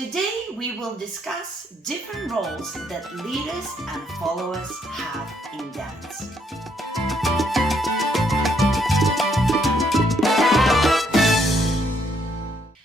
Today we will discuss different roles that leaders and followers have in dance.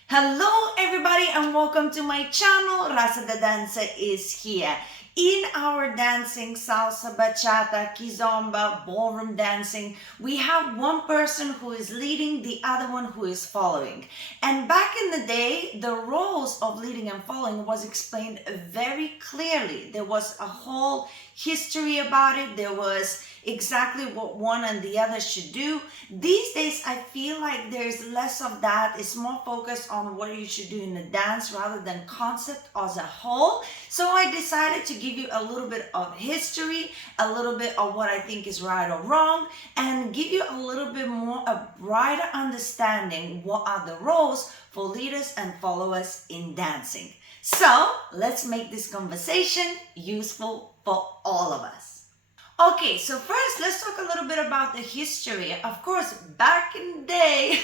Hello everybody and welcome to my channel. Rasa the dancer is here. In our dancing, salsa, bachata, kizomba, ballroom dancing, we have one person who is leading, the other one who is following. And back in the day, the roles of leading and following was explained very clearly. There was a whole history about it. There was exactly what one and the other should do. These days, I feel like there's less of that. It's more focused on what you should do in the dance rather than concept as a whole. So I decided to give you a little bit of history, a little bit of what I think is right or wrong, and give you a little bit more, a brighter understanding what are the roles for leaders and followers in dancing. So let's make this conversation useful for all of us. Okay, so first let's talk a little bit about the history. Of course, back in the day,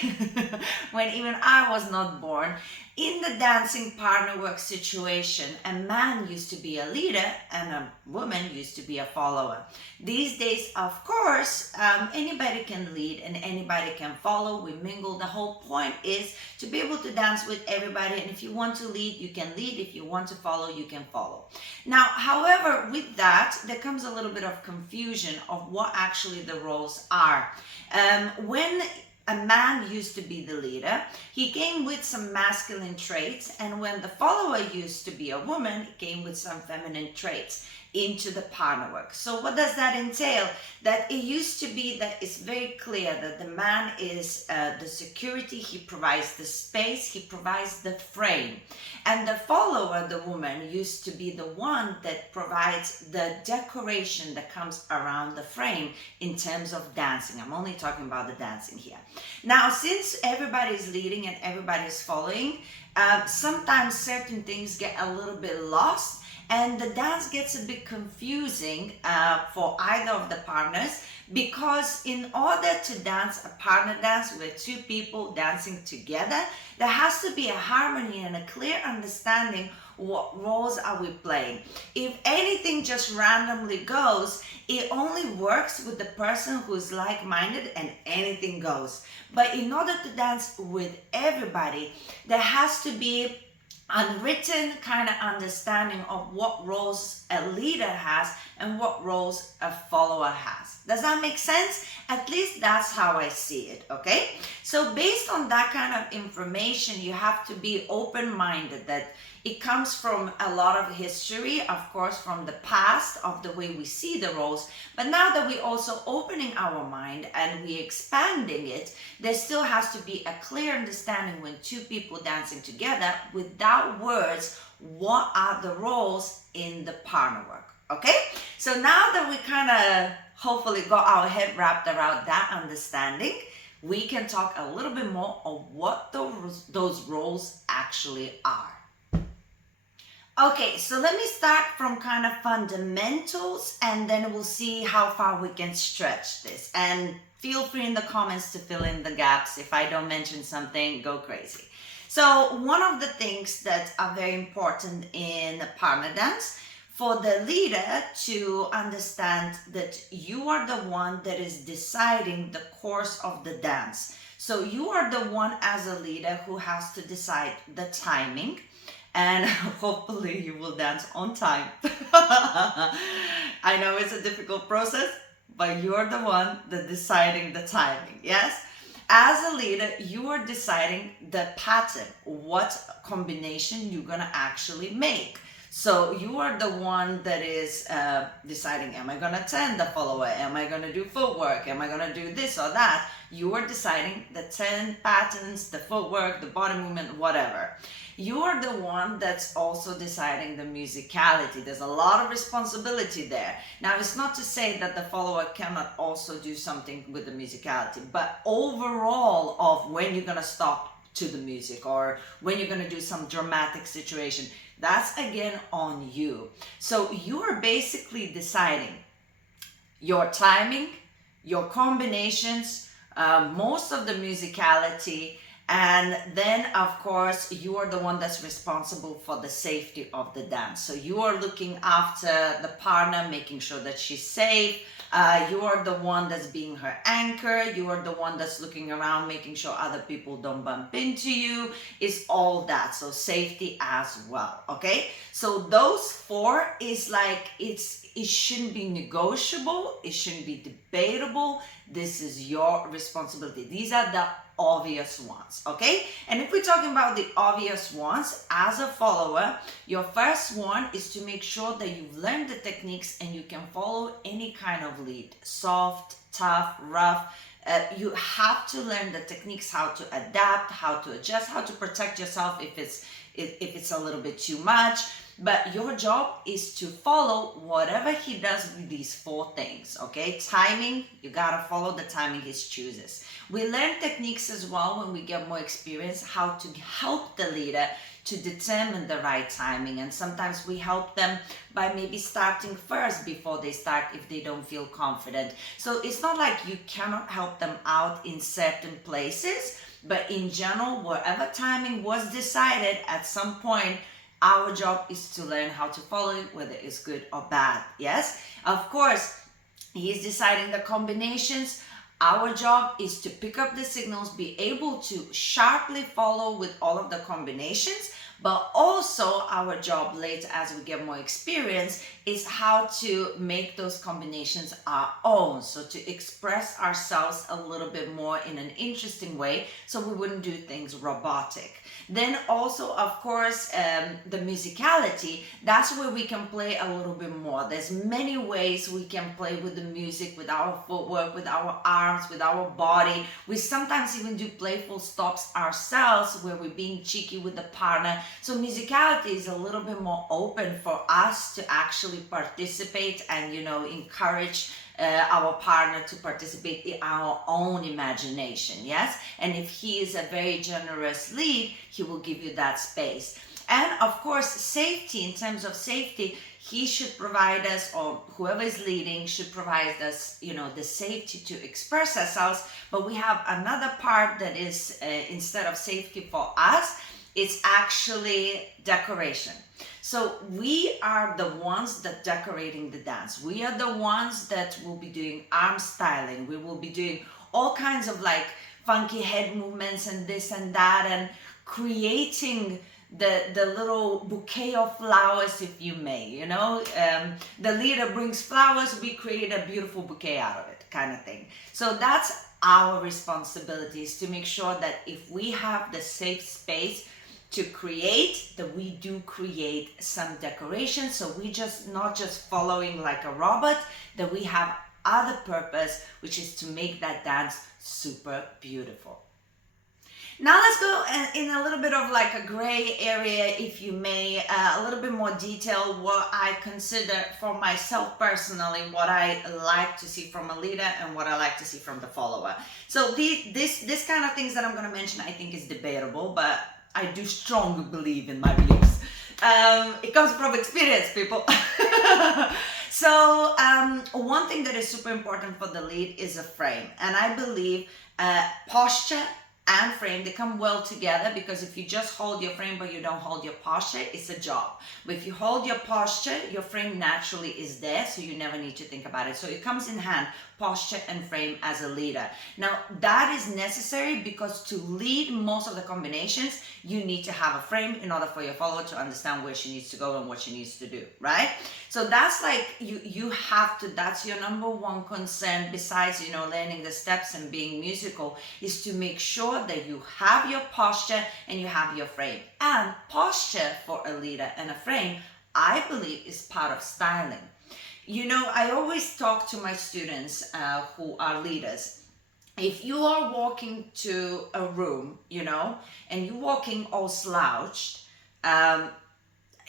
when even I was not born, in the dancing partner work situation, a man used to be a leader and a woman used to be a follower. These days, of course, anybody can lead and anybody can follow. We mingle. The whole point is to be able to dance with everybody. And if you want to lead, you can lead. If you want to follow, you can follow. Now, however, with that, there comes a little bit of confusion of what actually the roles are. When a man used to be the leader, he came with some masculine traits, and when the follower used to be a woman, he came with some feminine traits into the partner work. So what does that entail? That it used to be that it's very clear that the man is the security, he provides the space, he provides the frame. And the follower, the woman, used to be the one that provides the decoration that comes around the frame in terms of dancing. I'm only talking about the dancing here. Now, since everybody's leading and everybody's following, sometimes certain things get a little bit lost, and the dance gets a bit confusing for either of the partners, because in order to dance a partner dance with two people dancing together, there has to be a harmony and a clear understanding what roles are we playing. If anything just randomly goes, it only works with the person who's like-minded and anything goes. But in order to dance with everybody, there has to be unwritten kind of understanding of what roles a leader has and what roles a follower has. Does that make sense? At least that's how I see it, okay? So based on that kind of information, you have to be open-minded that it comes from a lot of history, of course, from the past of the way we see the roles. But now that we're also opening our mind and we're expanding it, there still has to be a clear understanding when two people dancing together without words, what are the roles in the partner work, okay? So now that we kind of hopefully got our head wrapped around that understanding, we can talk a little bit more of what those roles actually are. Okay, so let me start from kind of fundamentals, and then we'll see how far we can stretch this. And feel free in the comments to fill in the gaps. If I don't mention something, go crazy. So one of the things that are very important in a partner dance, for the leader to understand that you are the one that is deciding the course of the dance. So you are the one as a leader who has to decide the timing, and hopefully you will dance on time. I know it's a difficult process, but you're the one that deciding the timing, yes? As a leader, you are deciding the pattern, what combination you're gonna actually make. So you are the one that is deciding, am I gonna turn the follower? Am I gonna do footwork? Am I gonna do this or that? You are deciding the 10 patterns, the footwork, the body movement, whatever. You are the one that's also deciding the musicality. There's a lot of responsibility there. Now, it's not to say that the follower cannot also do something with the musicality, but overall of when you're gonna stop to the music or when you're gonna do some dramatic situation, that's again on you. So you are basically deciding your timing, your combinations, most of the musicality, And then, of course, you are the one that's responsible for the safety of the dance. So you are looking after the partner, making sure that she's safe. You are the one that's being her anchor. You are the one that's looking around, making sure other people don't bump into you. It's all that. So safety as well. Okay. So those four is like, it shouldn't be negotiable. It shouldn't be debatable. This is your responsibility. These are the obvious ones, okay? And if we're talking about the obvious ones, as a follower, your first one is to make sure that you've learned the techniques and you can follow any kind of lead, soft, tough, rough. You have to learn the techniques, how to adapt, how to adjust, how to protect yourself if it's a little bit too much. But your job is to follow whatever he does with these four things, okay? Timing, you gotta follow the timing he chooses. We learn techniques as well when we get more experience, how to help the leader to determine the right timing. And sometimes we help them by maybe starting first before they start if they don't feel confident. So it's not like you cannot help them out in certain places, but in general, whatever timing was decided at some point, our job is to learn how to follow it, whether it's good or bad. Yes, of course, he's deciding the combinations. Our job is to pick up the signals, be able to sharply follow with all of the combinations, but also our job later as we get more experience is how to make those combinations our own. So to express ourselves a little bit more in an interesting way so we wouldn't do things robotic. Then also, of course, the musicality, that's where we can play a little bit more. There's many ways we can play with the music, with our footwork, with our arms, with our body. We sometimes even do playful stops ourselves where we're being cheeky with the partner. So musicality is a little bit more open for us to actually participate and, encourage our partner to participate in our own imagination, yes? And if he is a very generous lead, he will give you that space. And of course, safety, in terms of safety, he should provide us, or whoever is leading should provide us, the safety to express ourselves. But we have another part that is, instead of safety for us, it's actually decoration. So we are the ones that decorating the dance. We are the ones that will be doing arm styling. We will be doing all kinds of like funky head movements and this and that, and creating the little bouquet of flowers, if you may, the leader brings flowers, we create a beautiful bouquet out of it, kind of thing. So that's our responsibility, is to make sure that if we have the safe space to create, that we do create some decoration. So we just not just following like a robot, that we have other purpose, which is to make that dance super beautiful. Now let's go in a little bit of like a gray area, if you may, a little bit more detail what I consider for myself personally, what I like to see from a leader and what I like to see from the follower. So this kind of things that I'm going to mention, I think is debatable, but I do strongly believe in my beliefs. It comes from experience, people. So one thing that is super important for the lead is a frame. And I believe posture and frame, they come well together, because if you just hold your frame but you don't hold your posture, it's a job. But if you hold your posture, your frame naturally is there, so you never need to think about it. So it comes in hand, posture and frame as a leader. Now that is necessary, because to lead most of the combinations, you need to have a frame in order for your follower to understand where she needs to go and what she needs to do, right? So that's like, you have to, that's your number one concern, besides, learning the steps and being musical, is to make sure that you have your posture and you have your frame. And posture for a leader and a frame, I believe, is part of styling. I always talk to my students who are leaders. If you are walking to a room, and you're walking all slouched,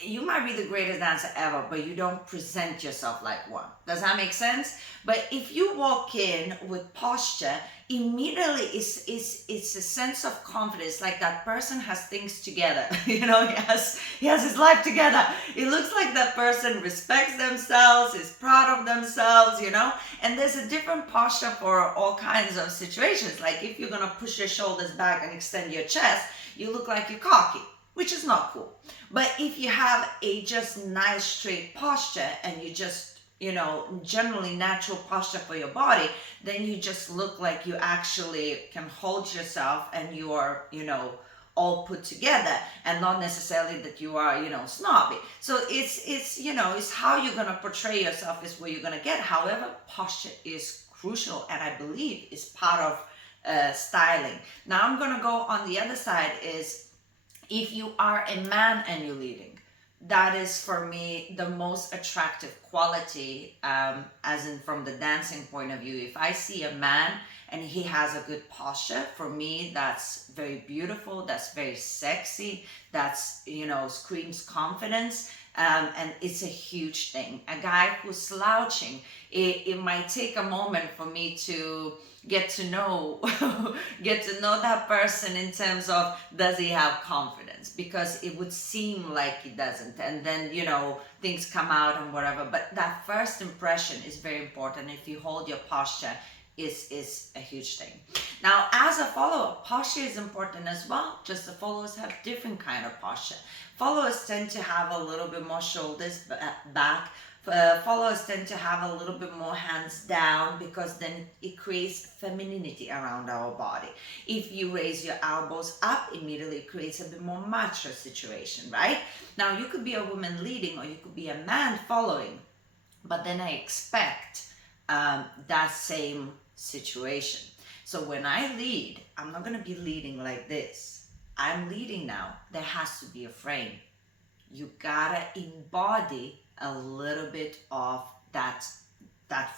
you might be the greatest dancer ever, but you don't present yourself like one. Does that make sense? But if you walk in with posture, immediately it's a sense of confidence, like that person has things together. He has his life together. It looks like that person respects themselves, is proud of themselves. And there's a different posture for all kinds of situations. Like if you're gonna push your shoulders back and extend your chest, you look like you're cocky, which is not cool. But if you have a just nice straight posture and you just, generally natural posture for your body, then you just look like you actually can hold yourself and you are, all put together, and not necessarily that you are, snobby. So it's how you're going to portray yourself is where you're going to get. However, posture is crucial, and I believe is part of styling. Now I'm going to go on the other side is, if you are a man and you're leading, that is for me the most attractive quality, as in from the dancing point of view. If I see a man and he has a good posture, for me that's very beautiful, that's very sexy, that's screams confidence. And it's a huge thing. A guy who's slouching, it might take a moment for me to get to know that person in terms of, does he have confidence? Because it would seem like he doesn't, and then things come out and whatever. But that first impression is very important. If you hold your posture, is a huge thing. Now, as a follower, posture is important as well. Just the followers have different kind of posture. Followers tend to have a little bit more shoulders back. Followers tend to have a little bit more hands down, because then it creates femininity around our body. If you raise your elbows up, immediately it creates a bit more macho situation, right? Now, you could be a woman leading or you could be a man following, but then I expect that same situation. So when I lead, I'm not going to be leading like this. I'm leading now. There has to be a frame. You gotta embody a little bit of that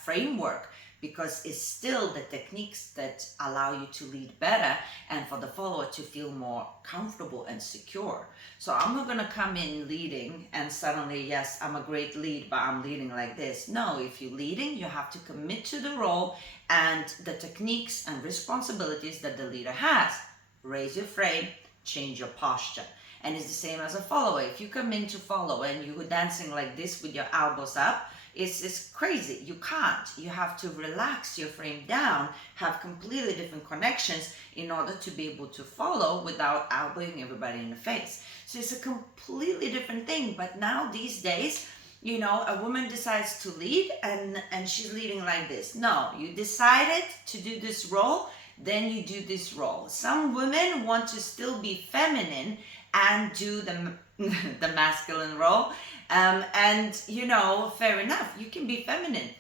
framework, because it's still the techniques that allow you to lead better and for the follower to feel more comfortable and secure. So I'm not going to come in leading and suddenly, yes, I'm a great lead, but I'm leading like this. No, if you're leading, you have to commit to the role and the techniques and responsibilities that the leader has. Raise your frame, change your posture. And it's the same as a follower. If you come in to follow and you're dancing like this with your elbows up, it's crazy. You can't. You have to relax your frame down, have completely different connections in order to be able to follow without elbowing everybody in the face. So it's a completely different thing. But now these days, a woman decides to lead and she's leading like this. No, you decided to do this role, then you do this role. Some women want to still be feminine and do the masculine role. And fair enough, you can be feminine.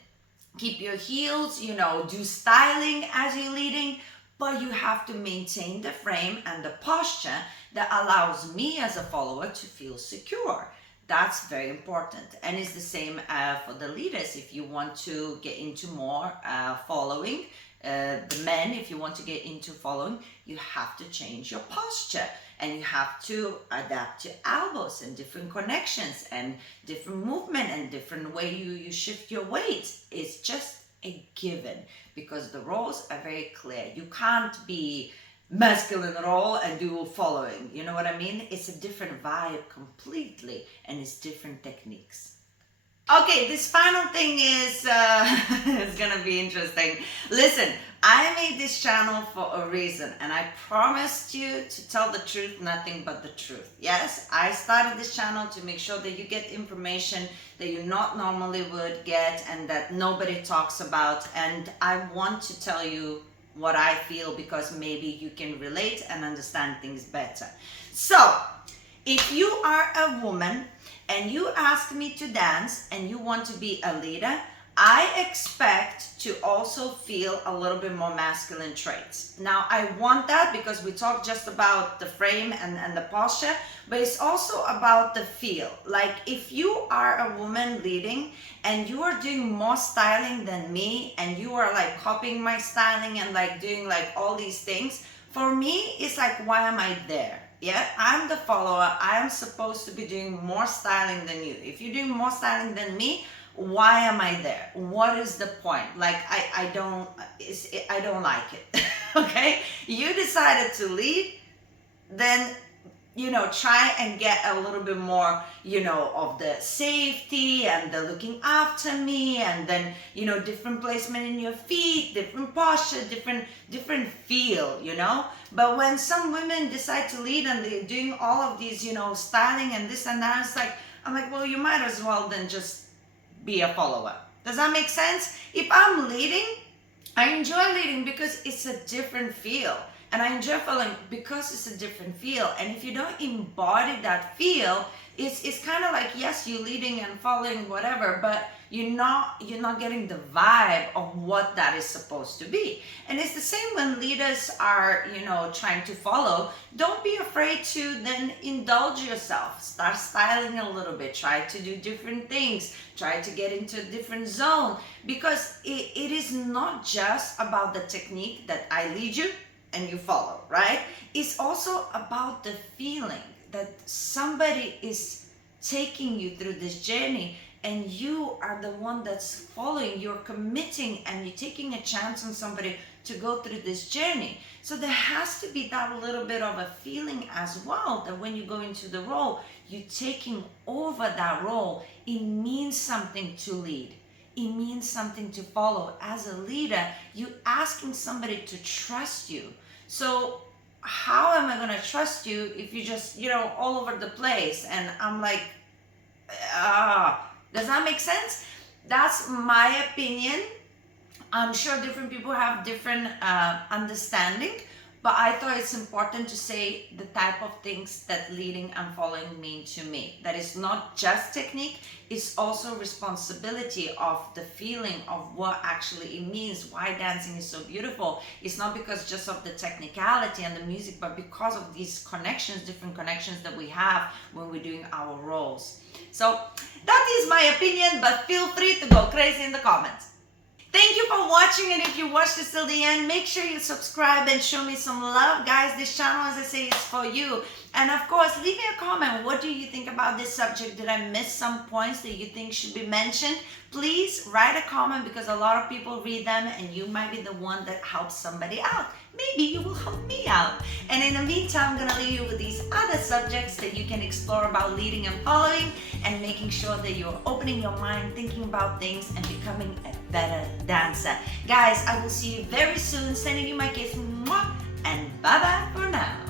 Keep your heels, do styling as you're leading, but you have to maintain the frame and the posture that allows me as a follower to feel secure. That's very important. And it's the same for the leaders. If you want to get into more following, the men, if you want to get into following, you have to change your posture. And you have to adapt your elbows and different connections and different movement and different way you shift your weight. It's just a given, because the roles are very clear. You can't be masculine role and do following. You know what I mean? It's a different vibe completely, and it's different techniques. Okay, this final thing is it's gonna be interesting. Listen, I made this channel for a reason, and I promised you to tell the truth, nothing but the truth. Yes, I started this channel to make sure that you get information that you not normally would get and that nobody talks about, and I want to tell you what I feel, because maybe you can relate and understand things better. So, if you are a woman and you ask me to dance and you want to be a leader, I expect to also feel a little bit more masculine traits. Now, I want that because we talked just about the frame and the posture, but it's also about the feel. Like, if you are a woman leading and you are doing more styling than me and you are like copying my styling and like doing like all these things, for me, it's like, why am I there? Yeah, I'm the follower. I am supposed to be doing more styling than you. If you're doing more styling than me, why am I there? What is the point? Like I don't like it. Okay? You decided to lead, then try and get a little bit more of the safety and the looking after me, and then different placement in your feet, different posture, different feel. But when some women decide to lead and they're doing all of these styling and this and that, I'm like, well, you might as well then just be a follower. Does that make sense? If I'm leading, I enjoy leading because it's a different feel. And I enjoy following because it's a different feel. And if you don't embody that feel, it's kind of like, yes, you're leading and following whatever, but you're not getting the vibe of what that is supposed to be. And it's the same when leaders are trying to follow. Don't be afraid to then indulge yourself. Start styling a little bit. Try to do different things. Try to get into a different zone, because it is not just about the technique that I lead you and you follow, right? It's also about the feeling that somebody is taking you through this journey and you are the one that's following. You're committing and you're taking a chance on somebody to go through this journey. So there has to be that little bit of a feeling as well, that when you go into the role, you're taking over that role. It means something to lead. It means something to follow. As a leader, you're asking somebody to trust you. So how am I going to trust you if you just, all over the place? And I'm like, does that make sense? That's my opinion. I'm sure different people have different understanding, but I thought it's important to say the type of things that leading and following mean to me. That is not just technique, it's also responsibility of the feeling of what actually it means, why dancing is so beautiful. It's not because just of the technicality and the music, but because of these connections, different connections that we have when we're doing our roles. So that is my opinion, but feel free to go crazy in the comments. Thank you for watching, and if you watched this till the end, make sure you subscribe and show me some love. Guys, this channel, as I say, is for you. And of course, leave me a comment. What do you think about this subject? Did I miss some points that you think should be mentioned? Please write a comment, because a lot of people read them and you might be the one that helps somebody out. Maybe you will help me out. And in the meantime, I'm going to leave you with these other subjects that you can explore about leading and following, and making sure that you're opening your mind, thinking about things, and becoming a better dancer. Guys, I will see you very soon. Sending you my kiss. Mwah, and bye-bye for now.